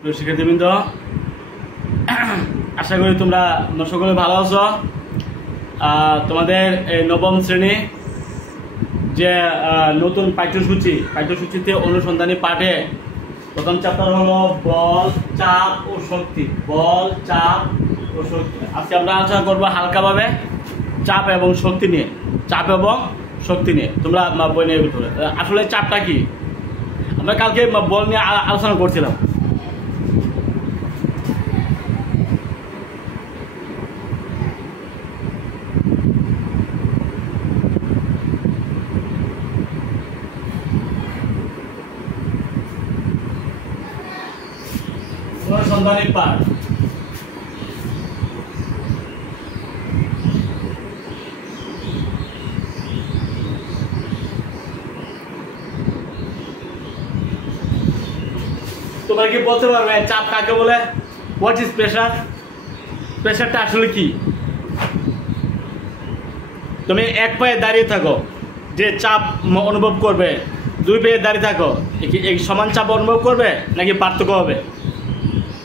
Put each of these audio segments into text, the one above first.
প্রিয় শিক্ষার্থীবৃন্দ, আশা করি তোমরা সকলে ভালো আছো। তোমাদের এই নবম শ্রেণী যে নতুন পাঠ্যসূচিতে অনুসন্ধানী পাঠে প্রথম চ্যাপ্টার হলো বল, চাপ ও শক্তি। বল, চাপ ও শক্তি। আজকে আমরা আলোচনা করবো হালকাভাবে চাপ এবং শক্তি নিয়ে। তোমরা বই নিয়ে আসলে চাপটা কি, আমরা কালকে বল নিয়ে আলোচনা করছিলাম। অনুসন্ধানী পাঠ তোমরা কি বলতে পারবে চাপ কাকে বলে? What is pressure? প্রেসারটা আসলে কি? তুমি এক পায়ে দাঁড়িয়ে থাকো, যে চাপ অনুভব করবে, দুই পায়ে দাঁড়িয়ে থাকো, সমান চাপ অনুভব করবে নাকি পার্থক্য হবে?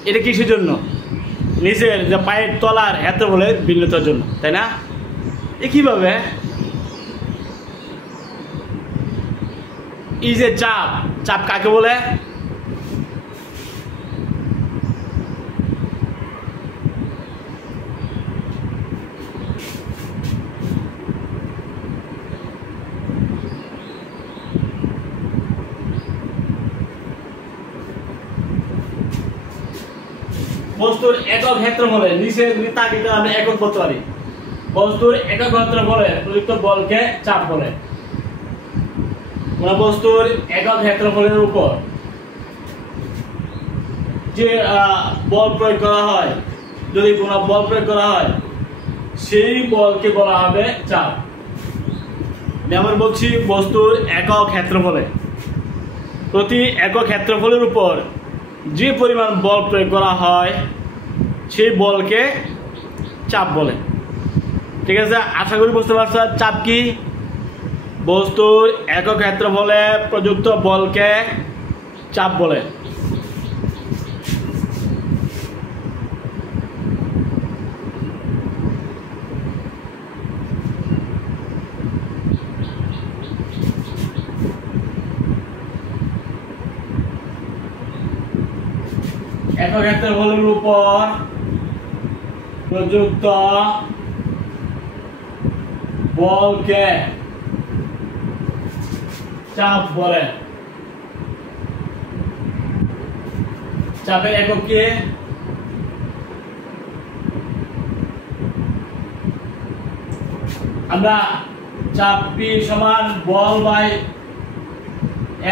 এটা কিসের জন্য? নিচের যে পায়ের তলার এত বলে ভিন্নতার জন্য, তাই না? একইভাবে এই যে চাপ কাকে বলে? বস্তুর একক ক্ষেত্রফলে, নিচে তাকিয়ে আমরা একক বলতে পারি। বস্তুর একক ক্ষেত্রফলে প্রযুক্ত বলকে চাপ বলে। বস্তুর একক ক্ষেত্রফলের উপর যে বল প্রয়োগ করা হয়, যদি কোনো বল প্রয়োগ করা হয়, সেই বলকে বলা হবে চাপ। আমরা বলছি বস্তুর একক ক্ষেত্রফলে, প্রতি একক ক্ষেত্রফলের উপর যে পরিমাণ বল প্রয়োগ করা হয় সেই বলকে চাপ বলে। ঠিক আছে, আশা করি বুঝতে পারছো চাপ কি। বস্তুর একক ক্ষেত্রফলে প্রযুক্ত বলকে চাপ বলে। একক ক্ষেত্রফলের উপর প্রযুক্ত বলকে চাপ বলে। চাপের একক কি? আমরা চাপ P সমান বল বাই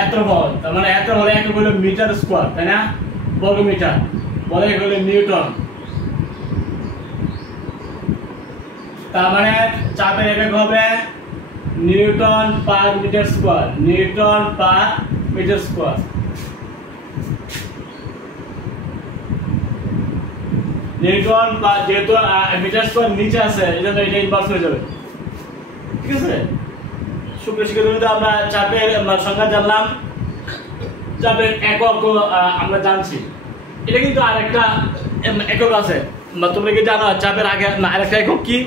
এত বল, তার মানে এত হলে একক হলো মিটার স্কয়ার, তাই না? বর্গমিটার, বলে হলো নিউটন। তার মানে চাপের একক হবে newton per metre square. Newton per metre square. Newton per, যেহেতু মিটার স্কয়ার নিচে আছে, এজন্য এটা ইনভার্স হয়ে যাবে। ঠিক আছে, সুপ্রিয় শিক্ষার্থীবৃন্দ, আমরা চাপের সংজ্ঞা জানলাম, চাপের একক আমরা জানছি। এটা কিন্তু আরেকটা একক আছে, তোমরা কি জানো চাপের আগে আরেকটা একক কি?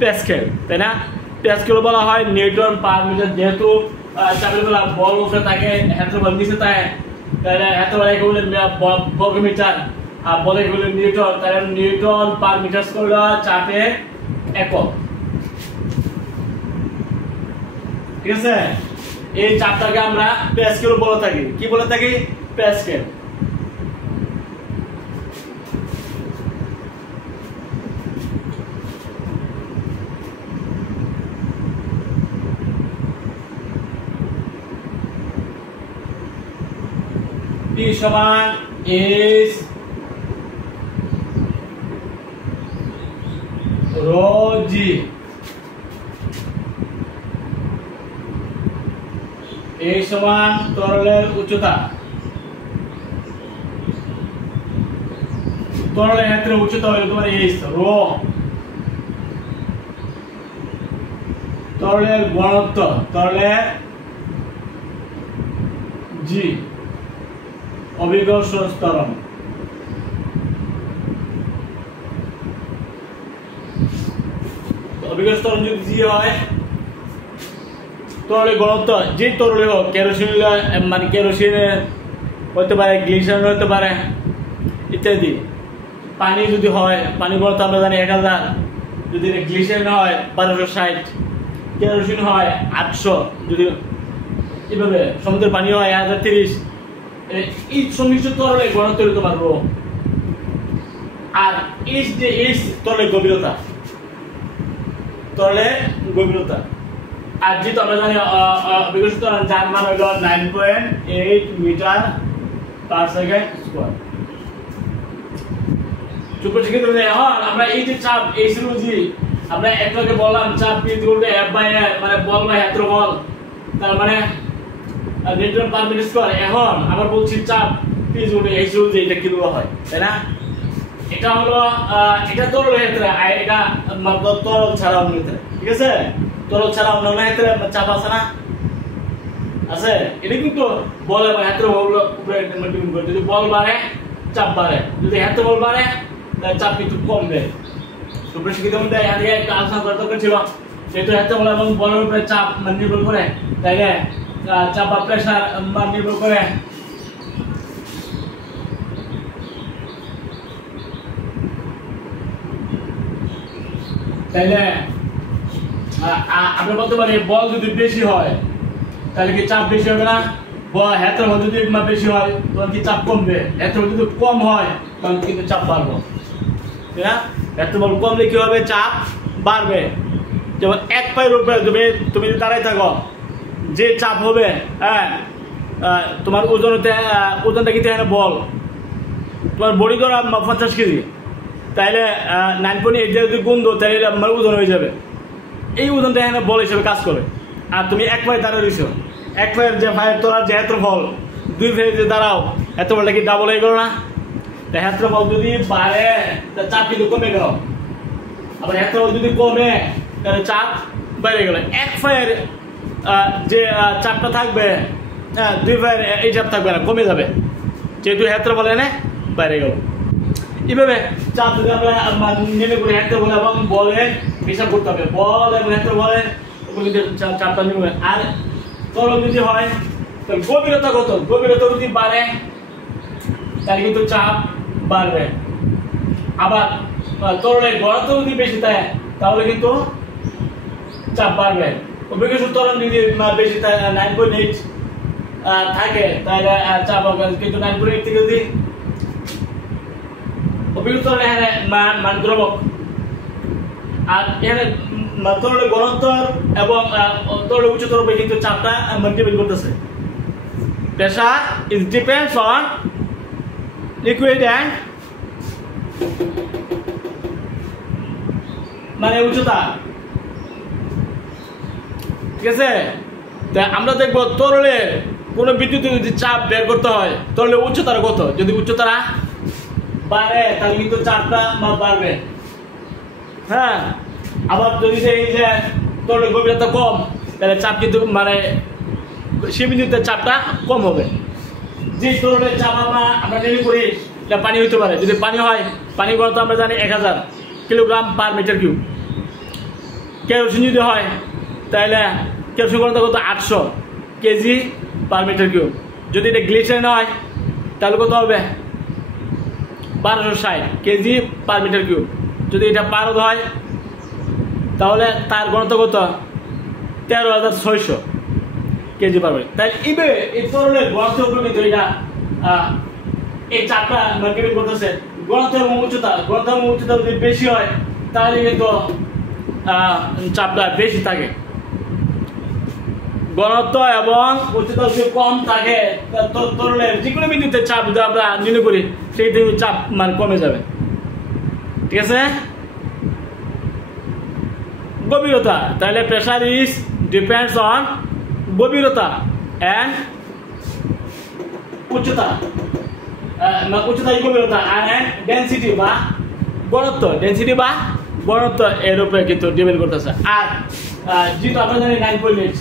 প্যাসকেল, তাই না? প্যাসকেল বলা হয় নিউটন পার মিটার। যেহেতু চাপের বেলা বল উপরে থাকে, ক্ষেত্রফল নিচে থাকে, তাহলে ক্ষেত্রফল একক হলো বর্গমিটার, আর বলে হলো নিউটন, তাহলে নিউটন পার মিটার স্কয়ার চাপের একক। ঠিক আছে, এই চাপটাকে আমরা প্যাসকেল বলে থাকি। কি বলে থাকি? প্যাসকেল। P সমান H rho G। এই সমান তরলের উচ্চতা। তরলের ক্ষেত্রে উচ্চতা হলো তোমার H রো। তরলের ঘনত্ব, তরলের জি অভিকর্ষ ত্বরণ। অভিকর্ষ ত্বরণ যদি জি হয়, তরলের ঘনত্ব যে তরলে হোক, কেরোসিন মানে কেরোসিনের হতে পারে, গ্লিসারিন হতে পারে ইত্যাদি। পানি যদি হয়, পানি ঘনত্ব আমরা জানি 1000, যদি গ্লিসারিন হয় 1260, কেরোসিন হয় 800, যদি এভাবে সমুদ্রের পানি হয় 1030, এই সংমিশ্র তরলের ঘনত্ব হতে পারবো। আর এইচ যে এইচ তরলের গভীরতা, তরলের গভীরতা। আর যেহেতু আমরা জানি অভিকর্ষ ত্বরণ যার মান হলো 9.8 মিটার পার সেকেন্ড স্কয়ার। সুপ্রশিক্ষিতরা, এখন আমরা এই যে চাপ এই ছিল জি, আমরা একটাকে বললাম চাপ P = F/R, মানে বল বা ক্ষেত্রফল, তার মানে নিউটন পার মিটার স্কয়ার। এখন আবার বলছি চাপ P = H = এটা কি দেওয়া হয়, তাই না? এটা হলো এটা তরল ক্ষেত্রে, এটা তরল ছাড়া অন্য ক্ষেত্রে, ঠিক আছে? তরল ছাড়া অন্য ক্ষেত্রে চাপ আছে না, আছে? এটা কিন্তু বল এবং ক্ষেত্রফল উপরে ডিপেন্ড করে। যদি বল বাড়ে চাপ বাড়ে, যদি ক্ষেত্রফল বাড়ে তাহলে চাপ কিন্তু কমবে। সুপ্রশিক্ষিত মধ্যে এদিকে একটা আলোচনা করা দরকার ছিল, যেহেতু ক্ষেত্রফল এবং বলের উপরে চাপ নির্ভর করে, তাইলে চাপ বা প্রেসার নির্ভর করে। তাইলে আমরা বলতে পারি বল যদি বেশি হয় তাহলে কি চাপ বেশি হবে না? ক্ষেত্রফল যদি বেশি হয় তখন কি চাপ কমবে? ক্ষেত্রফল যদি কম হয় তখন কিন্তু চাপ বাড়বে, তাই না? ক্ষেত্রফল কমলে কি হবে? চাপ বাড়বে। যেমন এক পায়ের উপরে তুমি যদি দাঁড়াই থাকো, যে চাপ হবে, হ্যাঁ, তোমার ওজনটা কিন্তু এখানে বল, তোমার বডি ধরো 50 কেজি, তাইলে 9.8 যদি গুণ দাও তাহলে আমার ওজন হয়ে যাবে। এই ওজনটা এখানে বল হিসেবে কাজ করে। আর তুমি এক পায়ে দাঁড়িয়ে দিছো, এক পায়ের যে ভাইয়ের তোলার যে ক্ষেত্রফল, দুই পায়ে যদি দাঁড়াও, ক্ষেত্রফলটা কি ডাবল হয়ে গেল না? ক্ষেত্রফল যদি বাড়ে তাহলে চাপ কিন্তু কমে গেল, আবার ক্ষেত্রফল যদি কমে তাহলে চাপ বেড়ে গেল। এক পায়ের যে চাপটা থাকবে, হ্যাঁ, দুই পায়ের এই চাপ থাকবে না, কমে যাবে, যেহেতু ক্ষেত্রফল এনে বাইরে গেল। এইভাবে চাপ যদি আমরা নির্ণয় করি, ক্ষেত্রফল এবং বলের হিসাব করতে হবে, বল এবং ক্ষেত্রফলের চাপটা নির্ণয়। আর তরল যদি হয় তাহলে গভীরতা কত? গভীরতা যদি বাড়ে তাহলে কিন্তু চাপ বাড়বে। আবার তরলের ঘনত্ব যদি বেশি থাকে তাহলে কিন্তু চাপ বাড়বে। অভিকর্ষ ত্বরণ যদি বেশি থাকে, 9.8 থাকে, তাহলে চাপ হবে। কিন্তু 9.8 থেকে যদি অভিকর্ষ ত্বরণ এখানে মান দ্রবক, আর এখানে তরলের ঘনত্ব এবং তরলের উচ্চতর উপরে কিন্তু চাপটা ডিপেন্ড করতেছে। Pressure is depends on liquid and মানে উচ্চতা, ঠিক আছে? তা আমরা দেখবো তরলের কোনো বিদ্যুতের যদি চাপ বের করতে হয়, তরলের উচ্চতাটা কত? যদি উচ্চতাটা বাড়ে তাহলে কিন্তু চাপটা বাড়বে, হ্যাঁ। আবার যদি এই যে তরলের গভীরতা কম তাহলে চাপ কিন্তু মানে সে বিন্দুতে চাপটা কম হবে। যে তরলের চাপ আমরা নির্ণয় করি এটা পানি হইতে পারে। যদি পানি হয়, পানি ঘনত্ব আমরা জানি 1000 kilogram per metre cube. Kerosene যদি হয় তাহলে কেরোসিন ঘনত্ব কত? 800 কেজি পার মিটার কিউব। যদি এটা গ্লিসারিন হয় তাহলে কত হবে? 1260 কেজি পার মিটার কিউব। যদি এটা পারদ হয় তাহলে তার ঘনত্ব কত? 13600 কেজি পার মিটার। তাই এই তরলের ঘনত্ব কিন্তু এটা এই চাপটা নির্ভর করতেছে ঘনত্ব এবং উচ্চতা। ঘনত্ব এবং উচ্চতা যদি বেশি হয় তাহলে কিন্তু চাপটা বেশি থাকে। ঘনত্ব এবং উচ্চতা যদি কম থাকে তরলের যে কোনো বিন্দুতে চাপ যদি আমরা নির্ণয় করি সেই থেকে চাপ মানে কমে যাবে, ঠিক আছে? গভীরতা, তাহলে প্রেসার ইজ ডিপেন্ডস অন গভীরতা এন্ড উচ্চতা, উচ্চতা গভীরতা আর ডেনসিটি বা ঘনত্ব, ডেনসিটি বা ঘনত্ব এর উপরে কিন্তু ডিপেন্ড করতেছে। আর যেহেতু আমরা জানি 9.8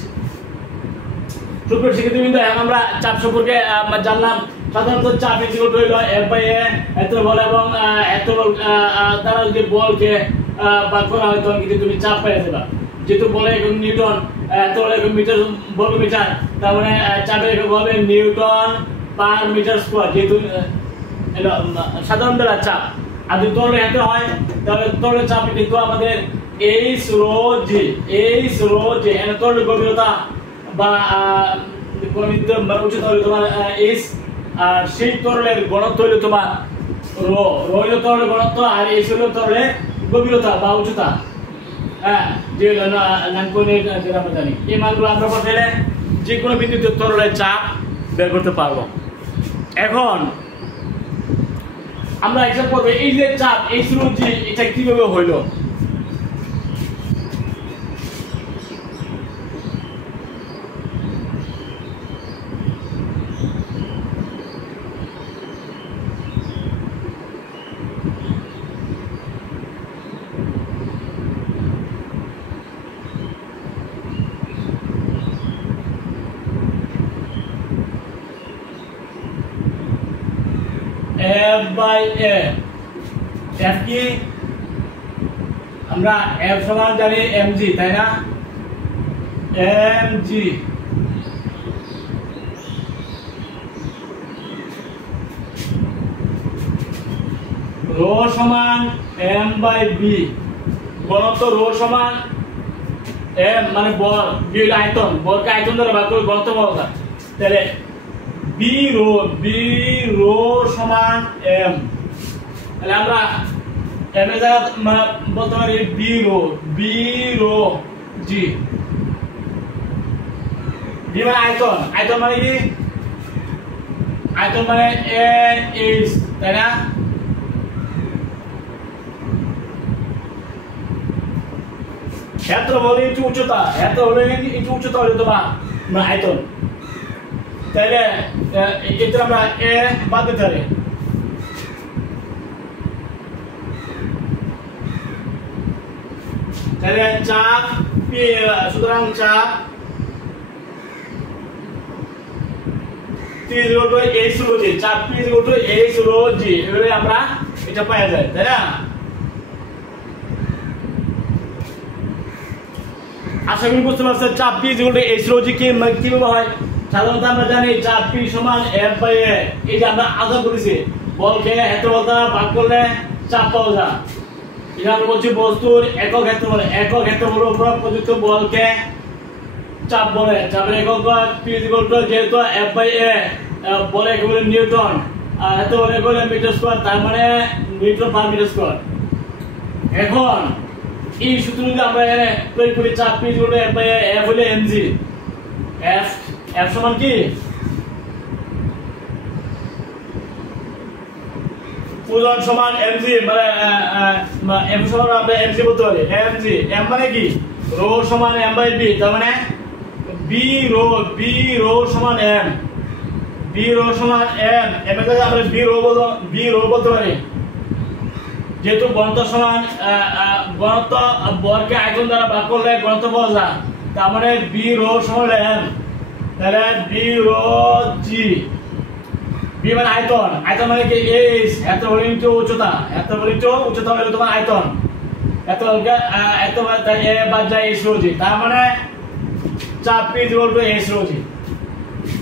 সুপ্রিয় শিক্ষার্থীবৃন্দ, এখন আমরা চাপ সম্পর্কে জানলাম। সাধারণত চাপ ইকুয়াল টু হলো F বাই A এত বল এবং এত বল দ্বারা যদি বলকে ভাগ করা হয় তখন কিন্তু তুমি চাপ পেয়ে যাবে যেহেতু বলে এখন নিউটন এত বলে এখন মিটার বর্গ মিটার তার মানে চাপের একক হবে নিউটন পার মিটার স্কয়ার যেহেতু এটা সাধারণ বেলা চাপ আর যদি তরলে এত হয় তাহলে তরলের চাপ কিন্তু আমাদের H rho G এর তরলের গভীরতা বা গণিত উচ্চতা হলো তোমার H আর সেই তরলের ঘনত্ব হলো তোমার রো হলো তরলের ঘনত্ব আর H হলো তরলের গভীরতা বা উচ্চতা হ্যাঁ যে নামকোণের যেটা আমরা জানি এই মানগুলো আমরা বসাইলে যে কোনো বিদ্যুতের তরলের চাপ বের করতে পারবো এখন আমরা হিসাব করব এই যে চাপ H rho G এটা কিভাবে হইলো F by A F কি আমরা F সমান জানি mg তাই না mg রো সমান m by b ঘনত্ব রো সমান m মানে বল b হলো আয়তন বলকে আয়তন দ্বারা ভাগ করে ঘনত্ব পাওয়া যায় তাহলে b রো সমান m তাহলে আমরা m এর জায়গা বলতে পারি b রো g b মানে আয়তন মানে কি আয়তন মানে a is তাই না ক্ষেত্রফল ইনটু উচ্চতা হলো তোমার আয়তন তাহলে এটা আমরা a বাদ দিতে পারি তাহলে চাপ p সুতরাং চাপ P equal to H rho G চাপ P equal to H rho G এভাবে আমরা এটা পাওয়া যায় তাই না আশা করি বুঝতে পারছেন চাপ P equal to H rho G কিভাবে হয় সাধারণত আমরা জানি চাপ P সমান F by A এই যে আমরা আশা করেছি বলকে ক্ষেত্রফল দ্বারা ভাগ করলে চাপ পাওয়া যায় এটা আমরা বলছি বস্তুর একক ক্ষেত্রফলের উপর প্রযুক্ত বলকে চাপ বলে চাপের একক P equal to যেহেতু F by A বলে এগুলো নিউটন আর এত বলে এগুলো মিটার স্কয়ার তার মানে নিউটন পার মিটার স্কয়ার এখন এই সূত্র যদি আমরা প্রয়োগ করি চাপ P equal to F by A F হলো mg F সমান কি ওজন সমান mg মানে m সমান আমরা mg বলতে পারি mg m মানে কি রো সমান m by b তার মানে b রো সমান m সমান m m এর জায়গায় আমরা b রো বলতে পারি যেহেতু ঘনত্ব সমান ঘনত্ব বর্গকে আয়তন দ্বারা ভাগ করলে ঘনত্ব পাওয়া যায় তার মানে b রো সমান m তাহলে b রো g b মানে আয়তন মানে কি h এত হলো ইনটু উচ্চতা হলো তোমার আয়তন এত মানে তাই a বাদ যায় h rho g তার মানে চাপ P equal to H rho G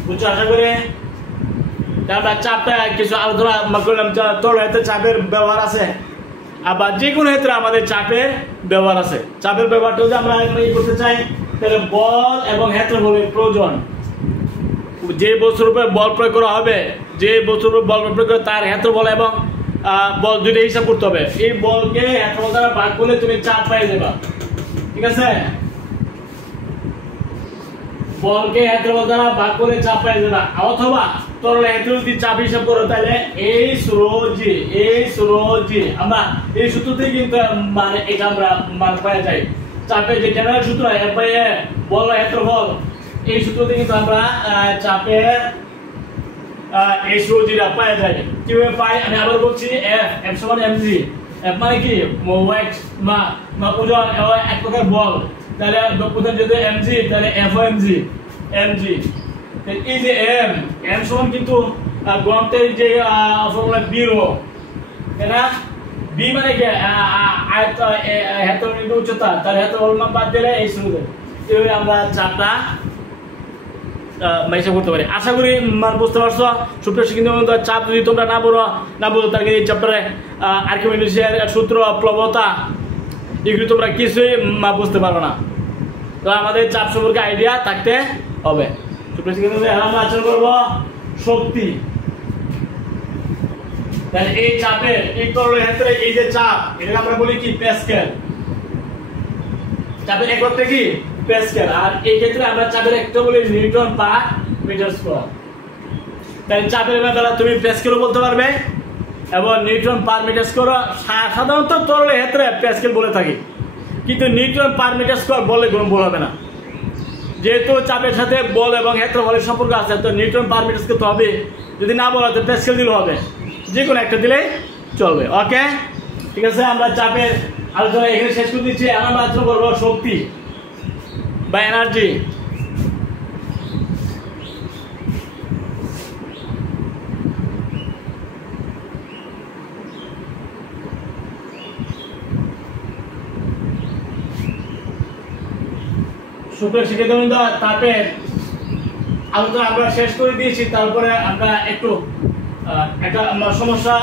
বুঝছো আশা করি আমরা চাপটা কিছু আলোচনা করলাম তোর হাতে চাপের ব্যবহার আছে আবার যে কোনো ক্ষেত্রে আমাদের চাপের ব্যবহার আছে চাপের ব্যবহারটা যদি আমরা করতে চাই তাহলে বল এবং ক্ষেত্রফলের প্রয়োজন যে বস্তুর উপর বল প্রয়োগ করা হবে তার ক্ষেত্রফল এবং বল দুইটা হিসাব করতে হবে এই বলকে ক্ষেত্রফল দ্বারা ভাগ করলে তুমি চাপ পেয়ে যাবে ঠিক আছে বলকে ক্ষেত্রফল দ্বারা ভাগ করে চাপ পেয়ে যাবে অথবা তরল ক্ষেত্র যদি চাপ হিসাব করো তাহলে H rho G আমরা এই সূত্রতেই কিন্তু মানে এটা আমরা মান পাওয়া যায় চাপের যে জেনারেল সূত্র F by A বল ক্ষেত্রফল এই সূত্রতে কিন্তু আমরা চাপের H rho G পাওয়া যায় কিভাবে পাই আমি আবার বলছি F সমান mg F মানে কি ওয়েট বা ওজন এক প্রকার বল তাহলে প্রথম যদি mg তাহলে F ও mg এই যে m সমান কিন্তু গ্রন্থের যে ফর্মুলা বি রো, তাই না? বি মানে কি আয়ত হেতর উচ্চতা, তার হেতর অলমান বাদ দিলে এই শুরু। এইভাবে আমরা চাপটা হিসাব করতে পারি। আশা করি বুঝতে পারছো। সুপ্রিয় শিক্ষিত বন্ধু, চাপ যদি তোমরা না বুঝো তাহলে এই চ্যাপ্টারে আর্কিমিডিসের সূত্র, প্লবতা এগুলো তোমরা কিছুই বুঝতে পারবে না। তো আমাদের চাপ সম্পর্কে আইডিয়া থাকতে হবে। সুপ্রিয় শিক্ষিত বন্ধু, আমরা আলোচনা করবো শক্তি। তাহলে এই চাপের এই তরলের ক্ষেত্রে এই যে চাপ, এটাকে আমরা বলি কি প্যাসকেল। চাপের এককটা কি প্যাসকেল। আর এই ক্ষেত্রে আমরা চাপের একটা বলি নিউটন পার মিটার স্কয়ার। তাই চাপের বেলা তুমি প্যাসকেলও বলতে পারবে এবং নিউটন পার মিটার স্কয়ার। সাধারণত তরলের ক্ষেত্রে প্যাসকেল বলে থাকি, কিন্তু নিউটন পার মিটার স্কয়ার বলে কোনো ভুল হবে না। যেহেতু চাপের সাথে বল এবং ক্ষেত্রফলের সম্পর্ক আছে, তো নিউটন পার মিটার স্কয়ার তো হবে। যদি না বলা তো প্যাসকেল দিলেও হবে, যে কোনো একটা দিলেই চলবে। ওকে, ঠিক আছে। আমরা চাপের আলোচনা এখানে শেষ করে দিচ্ছি। আমরা আলোচনা করবো শক্তি বা এনার্জি। সুপ্রিয় শিক্ষিত বন্ধু, তাপের আলোচনা আমরা শেষ করে দিয়েছি। তারপরে আমরা একটু একটা সমস্যা,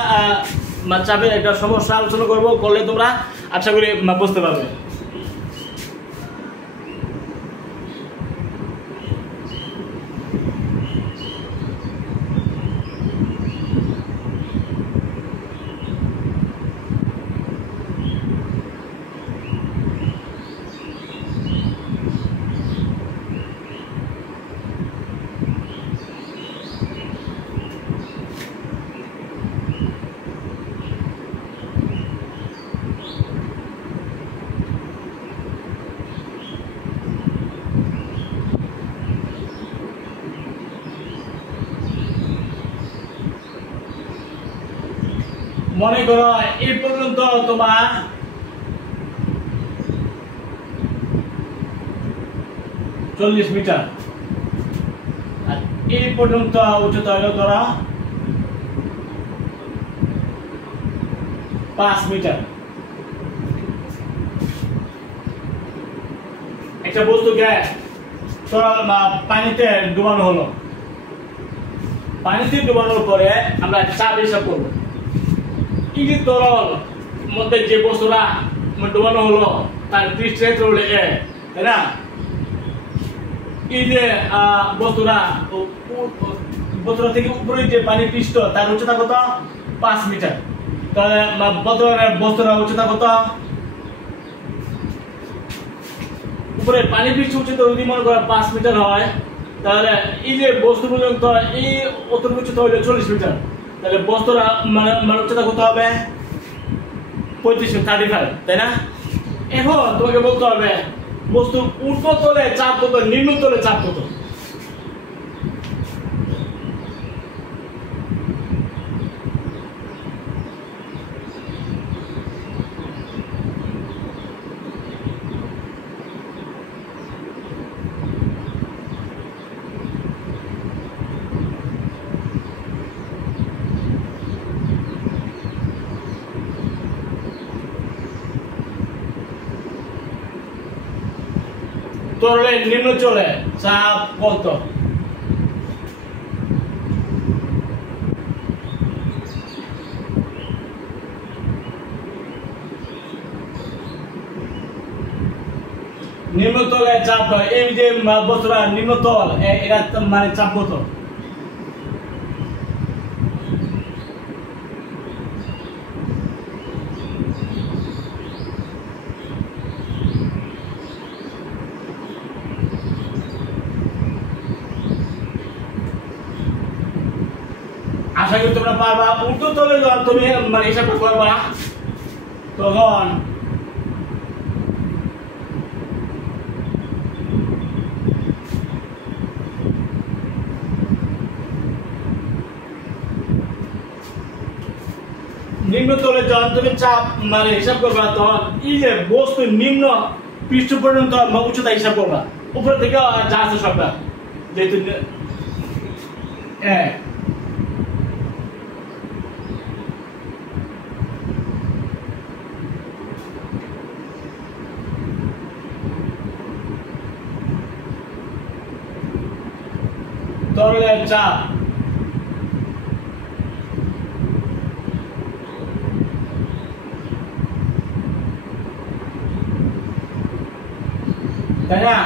চাপের একটা সমস্যা আলোচনা করলে তোমরা আশা করি বুঝতে পারবে। মনে করো এই পর্যন্ত তোমার চল্লিশ মিটার, আর এই পর্যন্ত উচ্চতা হলো ধরো 5 মিটার। একটা বস্তুকে পানিতে ডুবানো হলো। পানিতে ডুবানোর পরে আমরা চাপ হিসাব করবো। এই যে তরল মধ্যে যে বস্তুরা ডুবানো হলো তার পৃষ্ঠক্ষেত্র হলো এ, তাই না? এই যে বস্তুরা থেকে উপরে যে পানি পৃষ্ঠ, তার উচ্চতা কত? 5 মিটার। তাহলে বস্তুরা উচ্চতা কত? উপরে পানি পৃষ্ঠ উচ্চতা যদি মনে করো 5 মিটার হয়, তাহলে এই যে বস্তু পর্যন্ত এই অতটুকু উচ্চতা হলো 40 মিটার। তাহলে বস্তুরা মানে উচ্চতা কত হবে? 35, তাই না? এখন তোমাকে বলতে হবে বস্তু ঊর্ধ্ব তলে চাপ কত, নিম্ন তলে চাপ কত। তরলের নিম্ন চলে চাপ কত? নিম্নতলে চাপ, এই যে বস্তুরা নিম্নতল, এটা মানে চাপ কত? আশা করি তোমরা পারবা। ঊর্ধ্ব তলে যখন তুমি মানে হিসাবটা করবা, তখন নিম্ন তলে যখন তুমি চাপ মানে হিসাব করবা, তখন এই যে বস্তু নিম্ন পৃষ্ঠ পর্যন্ত উচ্চতা হিসাব করবা। উপর থেকে যা আছে সবটা, যেহেতু তরলের চাপ তাই না?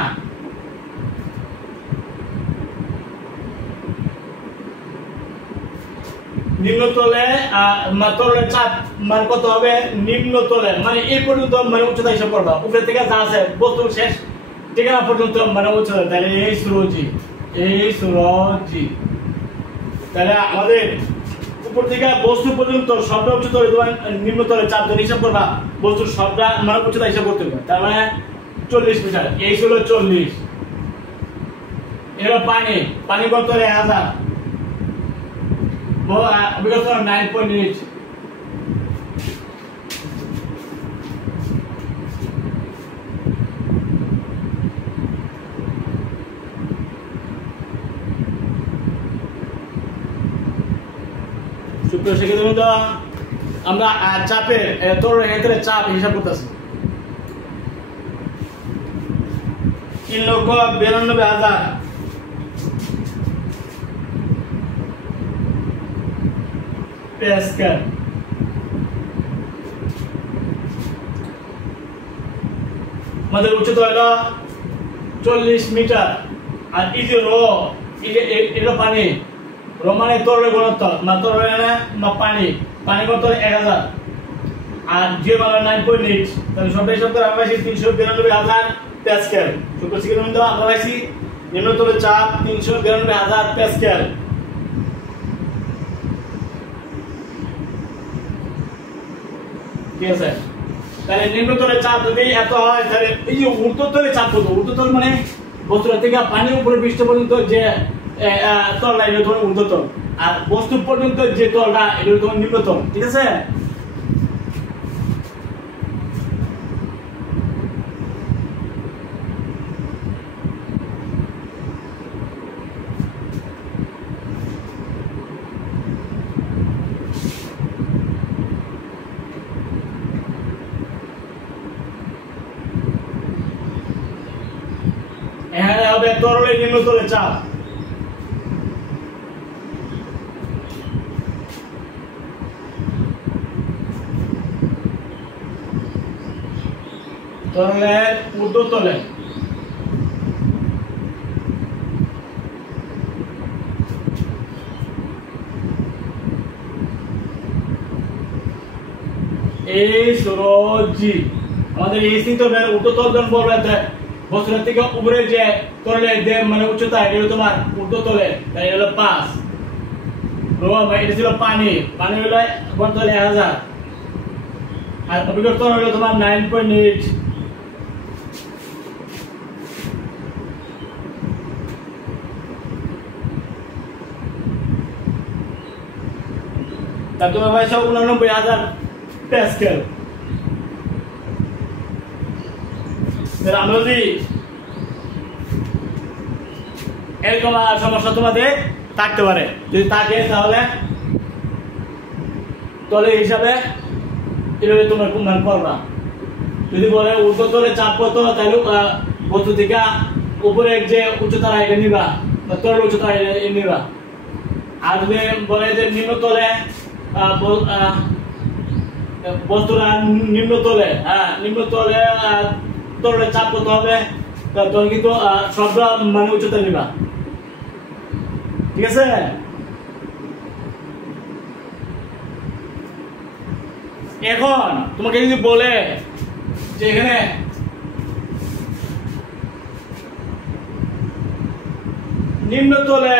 নিম্নতলে তরলের চাপ মান কত হবে? নিম্নতলে মানে এই পর্যন্ত মানে উচ্চতা হিসাব করবা, উপরে থেকে যা আছে বস্তু শেষ ঠিকানা পর্যন্ত মানে উচ্চতা, তাহলে এই সুরজি তাহলে আমাদের উপর থেকে বস্তু পর্যন্ত সবটা উচ্চতলে নিম্নতলে চাপ ধরে হিসাব করবা, বস্তুর সবটা মানে উচ্চতা হিসাব করতে হবে, তার মানে 40 মিটার। এই ছিল 40। এরা পানি কত? 1000 because of 9.8 সুপ্রিয় শিক্ষার্থী, আমরা চাপের তরলের ক্ষেত্রে চাপ হিসাব করতেছি 3,92,000 প্যাসকেল। আমাদের উচ্চতা হলো 40 মিটার। আর এই যে এটা পানি, মানে তরলের ঘনত্ব, পানি কত? 1000। আর যে বলা 9.8, তাহলে সবটাই আমরা পাইছি 392,000 প্যাসকেল। সুপ্রিয় শিক্ষার্থী, আমরা পাইছি নিম্নতলের চাপ 392,000 প্যাসকেল। ঠিক আছে, তাহলে নিম্নতলের চাপ যদি এত হয়, তাহলে এই যে ঊর্ধ্বতলের চাপ কত? ঊর্ধ্বতল মানে বস্তুটা থেকে পানি উপরে পৃষ্ঠ পর্যন্ত যে তলটা, এটা তোমার ঊর্ধ্বতল, আর বস্তু পর্যন্ত যে তলটা, এটা তোমার নিম্নতল। ঠিক আছে, এখানে হবে তরলের নিম্নতলের চাপ। তরলের ঊর্ধ্বতলে এই সরজি আমাদের এই স্থিতবের ঊর্ধ্বতল জন বলবে বস্তুর থেকে উপরে যে তরলের যে মানে উচ্চতা, এটা তোমার ঊর্ধ্বতলে, তাই হলো 5। এটা ছিল পানি হলো বর্তলে 1000, আর অভিজ্ঞতা হলো তোমার 9.8। তা তোমার পাইছো 89,000 প্যাসকেল। আমরা যদি এরকম সমস্যা তোমাদের থাকতে পারে, যদি থাকে তাহলে তলের হিসাবে এভাবে তোমরা মান করবা। যদি বলে ঊর্ধ্বতলে চাপ কত, তাহলে বস্তু থেকে উপরের যে উচ্চতা এটা নিবা, তলের উচ্চতা নিবা। আর যদি বলে যে নিম্নতলে বস্তুরা নিম্নতলে, নিম্নতলে তলের চাপ কত হবে, তখন কিন্তু সবটা মানে উচ্চতা নিবা। ঠিক আছে, এখন তোমাকে যদি বলে যে এখানে নিম্নতলে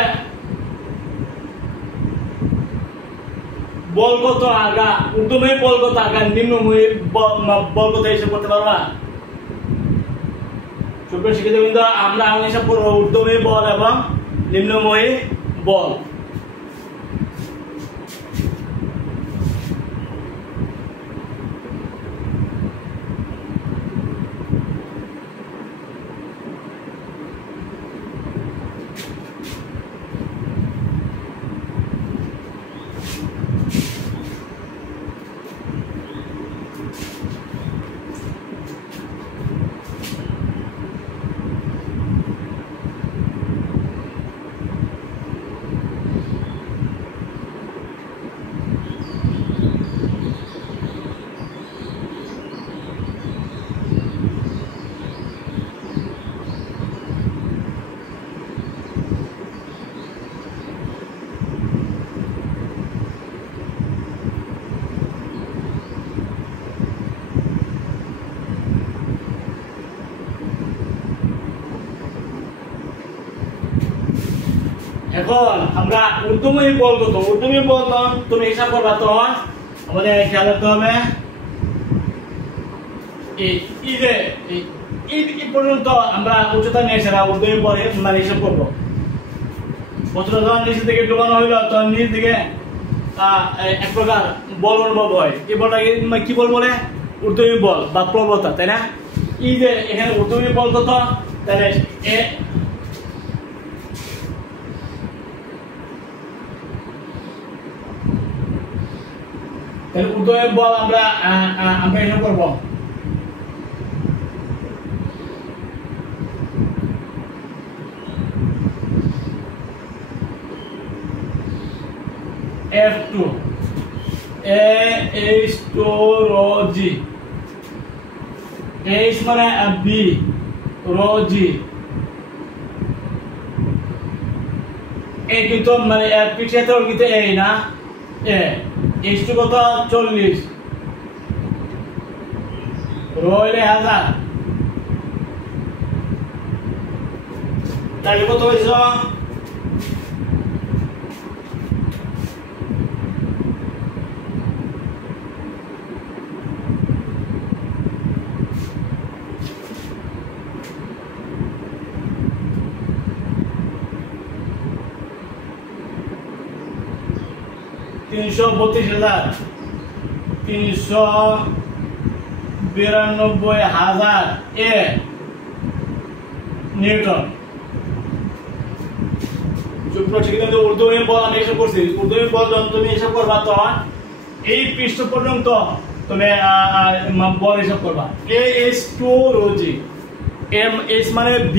বল কত আগা, ঊর্ধ্বমুখী বল কত আগা, নিম্নমুখী বল কত হিসাব করতে পারবা? সুপ্রিয় শিক্ষার্থী, আমরা হিসাব করবো ঊর্ধ্বমুখী বল এবং নিম্নমুখী বল। এখন আমরা ঊর্ধ্বমুখী বল কত, ঊর্ধ্বমুখী বল তখন তুমি হিসাব করবা, তখন আমাদের খেয়াল রাখতে হবে এই যে এই পর্যন্ত আমরা উচ্চতা নিয়ে এসে ঊর্ধ্বমুখী বল মানে হিসাব করবো। প্রথমে যখন নিচের দিকে ডুবানো হইলো তখন নিচ দিকে এক প্রকার বল অনুভব হয়। এই বলটাকে কি বল বলে? ঊর্ধ্বমুখী বল বা প্রবলতা, তাই না? এই যে এখানে ঊর্ধ্বমুখী বল কত, তাহলে ঊর্ধ্বমুখী বল আমরা হিসাব করবো। F2 H2 rho G, H মানে B, rho G, এই কিন্তু মানে পিছিয়ে তো কিন্তু এই না, H2 কত 40, rho হইলে 1000, তাহলে কত হয়েছে? 332,000, 392,000 নিউটন। ঊর্ধ্বমুখী বল আমি হিসাব করছি, ঊর্ধ্বমুখী বল যখন তুমি হিসাব করবা তখন এই পৃষ্ঠ পর্যন্ত তুমি বল হিসাব করবা। H2 rho G, H মানে B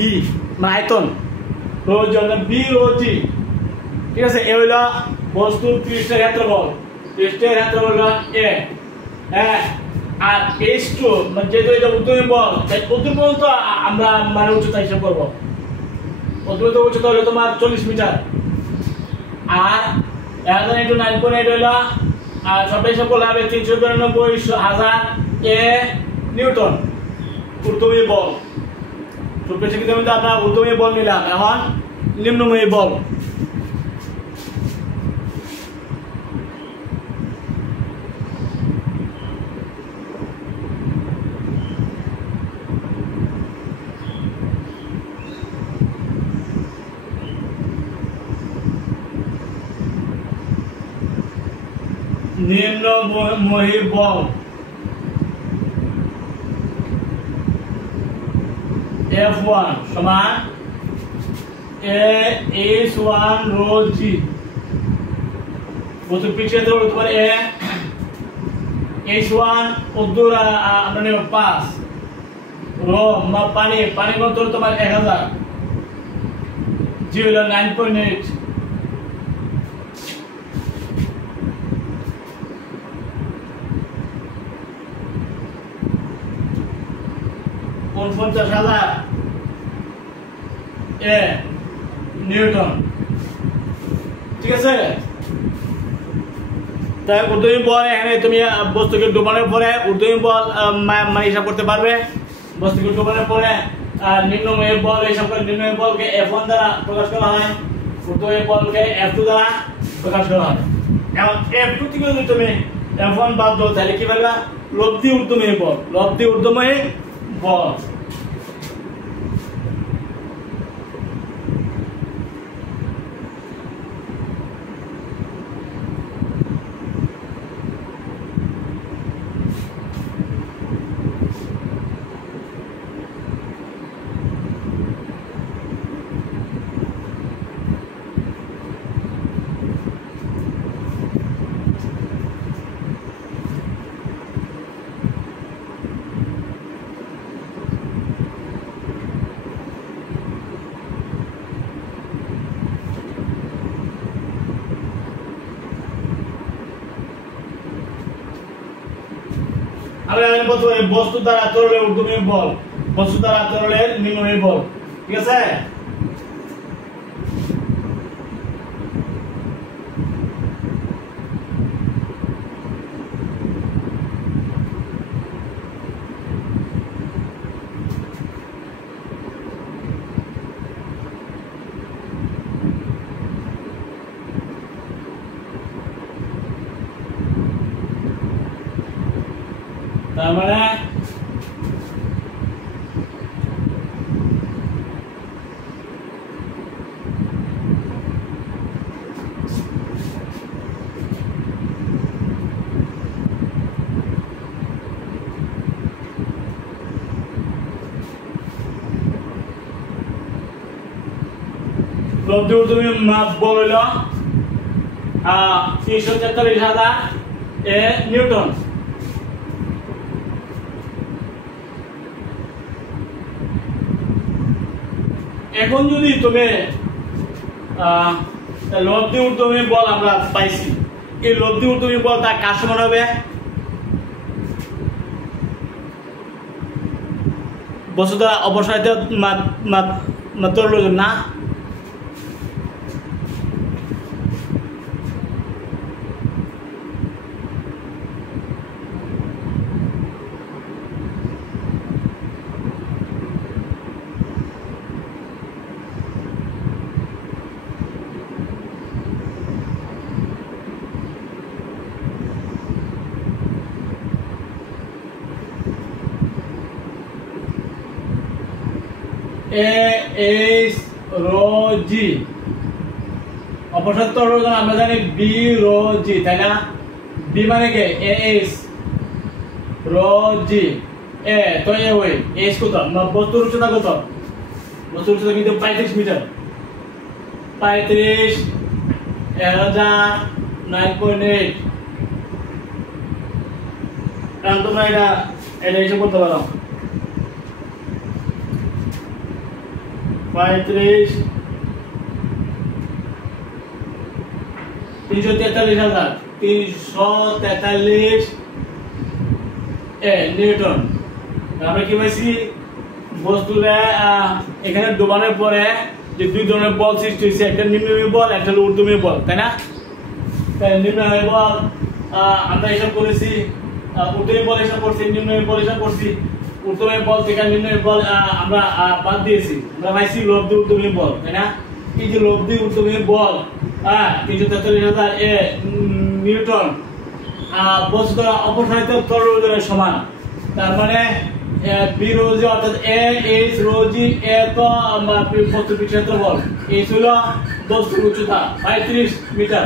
মানে আয়তন, rho G মানে B rho G, ঠিক আছে? এ হইলো বস্তুর পৃষ্ঠের ক্ষেত্রফল, পৃষ্ঠের ক্ষেত্রফল হলো A, হ্যাঁ। আর H2 মানে যেহেতু এটা ঊর্ধ্বমুখী বল, তাই ঊর্ধ্বমুখী পর্যন্ত আমরা মানে উচ্চতা হিসাব করবো। ঊর্ধ্বমুখী উচ্চতা হলো তোমার 40 মিটার, আর 9.8 হইলো আর সবটা হিসাব করলে হবে 392,000 নিউটন ঊর্ধ্বমুখী বল। ছোট শিক্ষিত কিন্তু আমরা ঊর্ধ্বমুখী বল নিলাম, এখন নিম্নমুখী বল। নিম্নমুখী বল F1 সমান H1 rho G, বস্তুর পিছিয়ে ধরো তোমার H1 উদ্দূর আমরা নেব 5, রো পানি কত তোমার 1000, G হলো 9.8, কোন 50,000 নিউটন, ঠিক আছে? তাই ঊর্ধ্বমুখী বল এখানে তুমি বস্তুকে ডুবানোর পরে ঊর্ধ্বমুখী বল মানে হিসাব করতে পারবে, বস্তুকে ডুবানোর পরে নিম্নমুখী বল হিসাব করে নিম্নমুখী বলকে F1 দ্বারা প্রকাশ করা হয়, ঊর্ধ্বমুখী বলকে F2 দ্বারা প্রকাশ করা হয়। এখন F2 থেকে যদি তুমি F1 বাদ দাও তাহলে কি পারবা? লব্ধি ঊর্ধ্বমুখী বল, লব্ধি ঊর্ধ্বমুখী বল। আমরা জানি প্রথমে বস্তু দ্বারা তরলের ঊর্ধ্বমুখী বল, বস্তু দ্বারা তরলের নিম্নমুখী বল, ঠিক আছে? তার মানে লব্ধি তুমি বলল 343,000 নিউটন। এখন যদি তুমি লব্ধি ঊর্ধ্বমুখী বল আমরা পাইছি, এই লব্ধি ঊর্ধ্বমুখী বল তার কার সমান হবে? বস্তুটা অপসারিত তরল না? এইচ রো জি অপসারিত তরল আমরা জানি বি রো জি, তাই না? বি মানে কি এইচ রো জি এ, তো এ ওই এইচ কত? বস্তুর উচ্চতা কত? বস্তুর উচ্চতা কিন্তু 35 মিটার। 35 1000 9.8। কারণ তোমরা এটা হিসাব করতে পারো। 35 343,343 নিউটন। আমরা কি পাইছি? বস্তুটা এখানে ডোবানোর পরে যে দুই ধরনের বল সৃষ্টি হয়েছে, একটা নিম্নগামী বল, একটা হলো ঊর্ধ্বগামী বল, তাই না? তাই নিম্নগামী বল আমরা হিসাব করেছি, ঊর্ধ্বগামী বল হিসাব করছি, নিম্নগামী বল হিসাব করছি। ঊর্ধ্বগামী বল থেকে নিম্নগামী বল আমরা বাদ দিয়েছি, আমরা পাইছি লব্ধি ঊর্ধ্বগামী বল, তাই না? এই যে লব্ধি ঊর্ধ্বগামী বল 343,000 নিউটন বস্তুটা অপসারিত তরল ওজনের সমান। তার মানে বি রো জি অর্থাৎ এ এইচ রো জি এ তো বস্তুর ক্ষেত্রফল, এইচ হলো বস্তুর উচ্চতা 35 মিটার,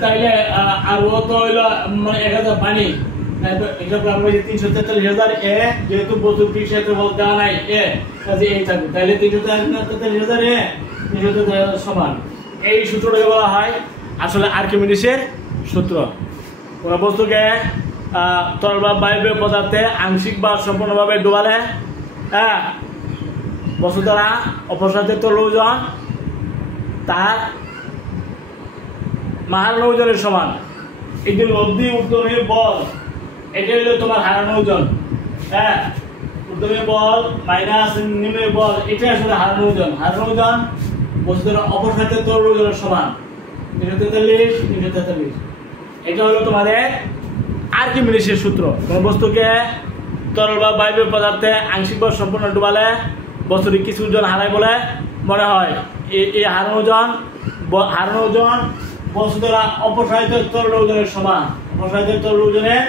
তাইলে আর ও তো হইলো মানে 1000 পানি, হিসাব আমরা 343,000 যেহেতু বস্তুর ক্ষেত্রফল দেওয়া নাই কাজে এই থাকবে, তাইলে 343,000 343,000 সমান। এই সূত্রটাকে বলা হয় আসলে আর্কিমিডিসের সূত্র। কোন বস্তুকে তরল বা বায়বীয় পদার্থে আংশিক বা সম্পূর্ণভাবে ডুবালে বস্তু দ্বারা অপসারিত তরল ওজন তার হারানো ওজনের সমান। এটি লব্ধি ঊর্ধ্বগামী বল, এটা হলো তোমার হারানো ওজন। ঊর্ধ্বগামী বল মাইনাস নিম্নগামী বল, এটা আসলে হারানো ওজন। হারানো ওজন বস্তু দ্বারা অপসারিত তরল ওজনের সমান 343। এটা হলো তোমাদের আর্কিমিডিসের সূত্র। কোন বস্তুকে তরল বা বায়বীয় পদার্থে আংশিক বা সম্পূর্ণ ডুবালে বস্তুটি কিছু ওজন হারায় বলে মনে হয়। এই হারানো ওজন বস্তু দ্বারা অপসারিত তরল ওজনের সমান, অপসারিত তরল ওজনের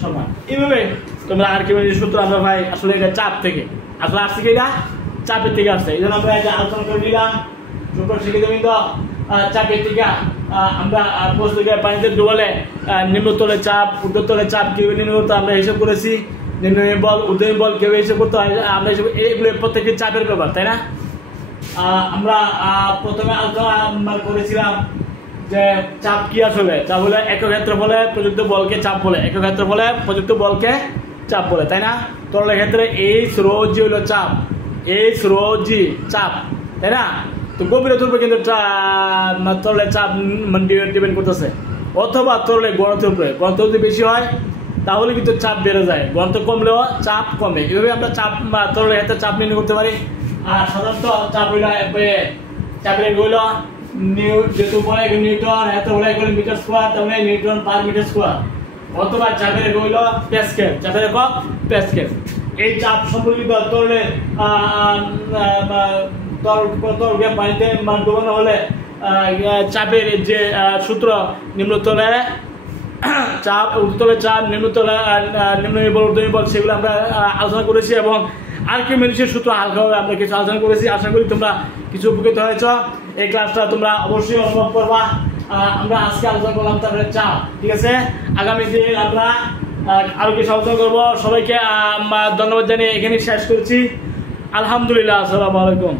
সমান। এইভাবে তোমরা আর্কিমিডিসের সূত্র আমরা ভাই আসলে এটা চাপ থেকে আসলে আসছে, কি এটা চাপের থেকে আসছে। এই জন্য আমরা এটা আলোচনা করে নিলাম। শিক্ষিত চাপের থেকে আমরা বস্তুকে পানিতে ডুবালে নিম্নতলে চাপ ঊর্ধ্বতলে চাপ কিভাবে নির্ণয় করতে আমরা হিসাব করেছি। নিম্নগামী বল ঊর্ধ্বগামী বল কিভাবে হিসাব করতে হয় আমরা হিসাব, এগুলো প্রত্যেকটি চাপের ব্যাপার, তাই না? আমরা প্রথমে আলোচনা করেছিলাম যে চাপ কি আসলে। চাপ হলে একক ক্ষেত্রফলে প্রযুক্ত বলকে চাপ বলে, একক ক্ষেত্রফলে প্রযুক্ত বলকে চাপ বলে, তাই না? তরলের ক্ষেত্রে এইচ রো জি হলো চাপ, এইচ রো জি চাপ, তাই না? তো গভীরতার উপরে কিন্তু তরলের চাপ ডিপেন্ড করতেছে, অথবা তরলের ঘনত্বের উপরে। ঘনত্ব যদি বেশি হয় তাহলে কিন্তু চাপ বেড়ে যায়, ঘনত্ব কমলেও চাপ কমে। এভাবে আমরা চাপ বা তরলের ক্ষেত্রে চাপ নির্ণয় করতে পারি। আর সাধারণত চাপ হইল চাপের হইল যেহেতু বলে নিউটন, এত হলে মিটার স্কোয়ার, তাহলে নিউটন পার মিটার স্কোয়ার, অথবা চাপের হইল প্যাসকেল, চাপের একক প্যাসকেল। এই চাপ সম্পর্কিত তরলের তরলকে পানিতে ডুবানো হলে চাপের যে সূত্র নিম্নতলে চাপ, উচ্চতলের চাপ, নিম্নতলা নিম্ন নির্ভর ঊর্ধ্ব নির্ভর সেগুলো আমরা আলোচনা করেছি এবং আর্কিমিডিসের সূত্র হালকাভাবে আমরা কিছু আলোচনা করেছি। আশা করি তোমরা কিছু উপকৃত হয়েছ। এই ক্লাসটা তোমরা অবশ্যই অনুভব করবা। আমরা আজকে আলোচনা করলাম তারপরে চাপ, ঠিক আছে। আগামী দিন আমরা আরো কিছু আলোচনা করবো। সবাইকে ধন্যবাদ জানিয়ে এখানে শেষ করছি। আলহামদুলিল্লাহ, আসসালামু আলাইকুম।